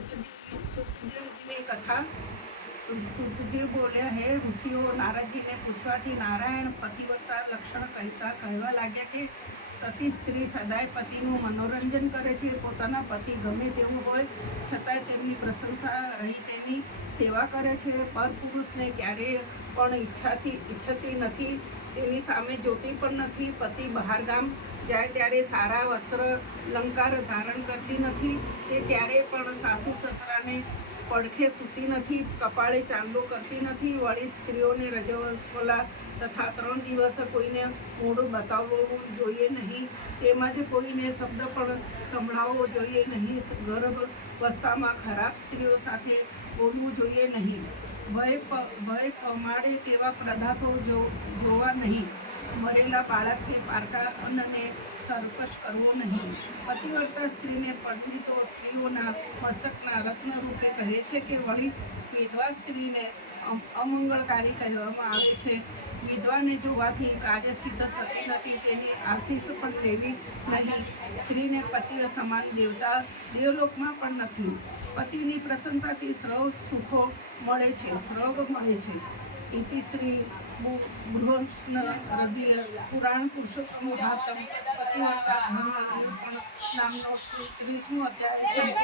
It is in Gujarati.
સુતદેવ जी ने कथा સુતદેવ બોલ્યા, હે ઋષિઓ, નારદજીને પૂછવાથી નારાયણ પતિવ્રતા લક્ષણ કહેવા લાગ્યા કે સતી સ્ત્રી સદાય પતિનું મનોરંજન કરે છે, પોતાના પતિ ગમે તેવું હોય છતાંય તેમની પ્રશંસા રહી તેની સેવા કરે છે, પરપુરુષને ક્યારેય પણ ઈચ્છતી નથી, તેની સામે જોતી પણ નથી, પતિ બહારગામ જાય ત્યારે સારા વસ્ત્ર અલંકાર ધારણ કરતી નથી, તે ક્યારેય પણ સાસુ સસરાને પડખે સૂતી નથી, કપાળે ચાંદલો કરતી નથી, વળી સ્ત્રીઓને રજસ્વલા તથા 3 દિવસ કોઈને મોઢું બતાવવું જોઈએ નહીં, તેમજ કોઈને શબ્દ પણ સંભળાવવો જોઈએ નહીં, ગર્ભાવસ્થામાં ખરાબ સ્ત્રીઓ સાથે બોલવું જોઈએ નહીં, ભય પમાડે તેવા પદાર્થો જોવા નહીં, મરેલા બાળક કે પારકા અન્નને સ્પર્શ કરવો નહીં. પતિવ્રતા સ્ત્રીને પંડિતો સ્ત્રીઓના મસ્તકના રત્ન રૂપે કહે છે કે વળી વિધવા સ્ત્રીને અમંગળકારી કહેવામાં આવે છે. વિધવાને જોવાથી કાર્ય સિદ્ધ થતી નથી, તેની આશીષ પણ લેવી નહીં. સ્ત્રીને પતિ સમાન દેવતા દેવલોકમાં પણ નથી. પતિની પ્રસન્નતાથી સર્વ સુખો મળે છે, સ્વર્ગ મળે છે. ઇતિ શ્રી બૃહસ્પતિ હૃદય પુરાણ પુરુષોત્તમ મહાત્મ પતિવ્રતા ધર્મ નિરૂપણ નામનો 30મો અધ્યાય